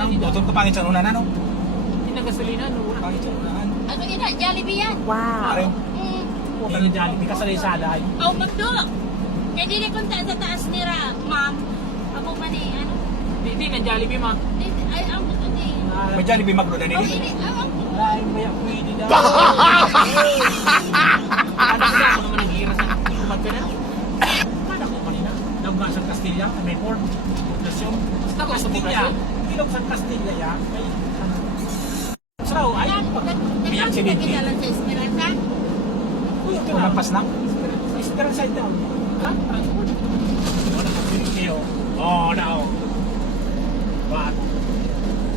Butong ko pangit sa una na, no? Hindi na gasolina, no? Pangit sa unahan. Ano yun ah, Jollibee yan. Pare, Mm. Puta ng Jollibee ka sa Lazada. Oh, magdo. Kaya di na kunta sa taas nira, ma'am. Ako man eh, ano. Hindi na Jollibee, ma. di- Ay, ang buto di. may Jollibee Magro na Oh, nini. ini, ang Lain ba yung pwede na? Ano siya ako naman nag-iira sa kumad ka na? Kada ko kanina. Nagba sa Castilla, may port. Stasyon. Basta ko sa Castilla. Ilog sa Castilla ya. May ano. Sa ay may accident. eh. Nagkakalang sa Esperanza. Uy, ito na. Lampas na. Esperanza down. Ha? Wala ka pinitiyo. Oh, na oh. What?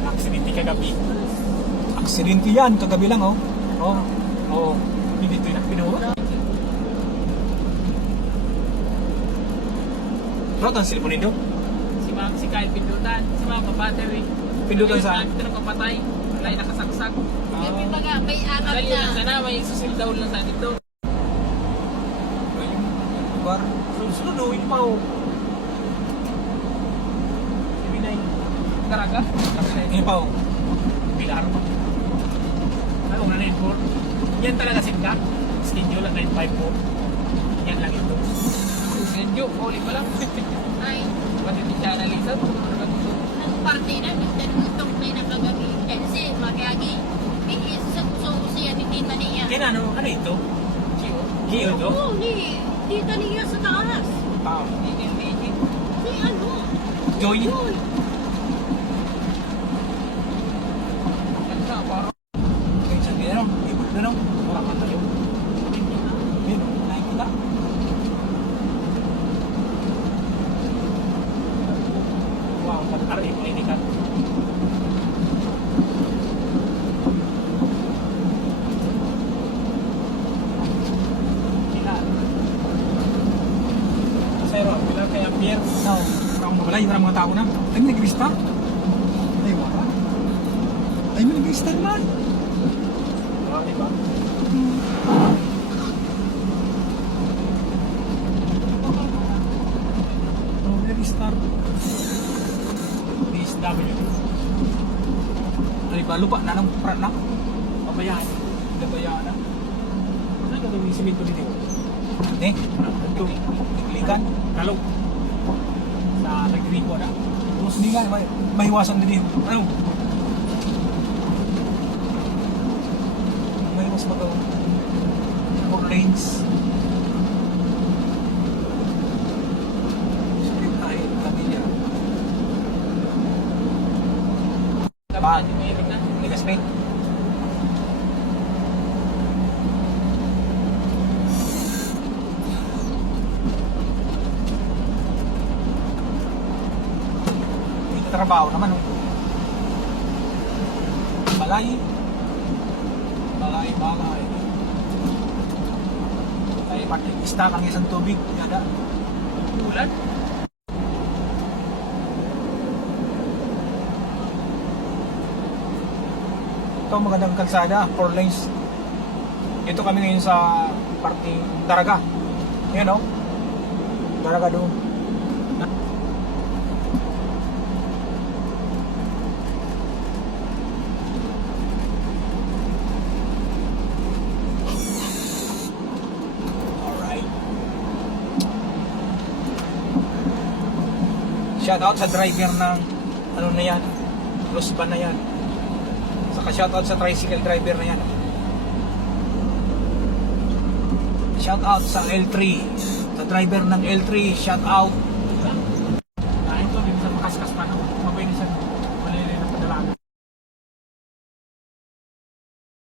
Accident kagabi. Aksidente yan, kagabi lang, oh. Oh. Oh. Hindi ito yung pinuha. Rot ang cellphone nindo. Si Kyle Pindutan. Si Ma'am, battery. Pindutan saan? Ito nang kapatay. Wala yung nakasaksak. May baga, may angat Dali lang na. sana, may susil daw lang sa dito. Yung lugar. Sunod-sunod, oh, hindi pa oh. Ibinay. Karaga. Ini pa, oh. Pilar pa. Ano na 9-4? Yan talaga sinka. Schedule lang 9-5-4. Yan lang ito. Schedule, huli pa lang. Ay, Kaya ano, ano ito? Gio. Gio ito? Oo, ni tita niya sa taas. Digil. Si ano? Joy. Yun. Pierre? No. Parang mabalay, parang mga tao na. Ay, may nag-restart. Ay, wala. Ay, may nag-restart man. Ah, di ba? Nag-restart. DSW. Ba, lupa na ng prat na. Pabayaan. Dabayaan na. Ano ka gawin simento dito? Hindi. Ito, iklikan. Kalong. Sa nagripo na. Tapos hindi nga, may, mahiwasan din yun. Ano? Mahiwas ba gawin? Four lanes. Sige, kahit kami niya. Tapos natin may ibig na. Ligas paint. May trabaho naman. Oh. Balay. Balay, balay. Ay, pag-istak ang isang tubig. Yada. Ulan. Ito magandang kalsada, four lanes. Ito kami ngayon sa parting Daraga. Yan o. Daraga doon. Shout out sa driver ng ano na yan, Losban na yan. Saka shoutout sa tricycle driver na yan. Shoutout sa L3. Sa driver ng L3, shoutout.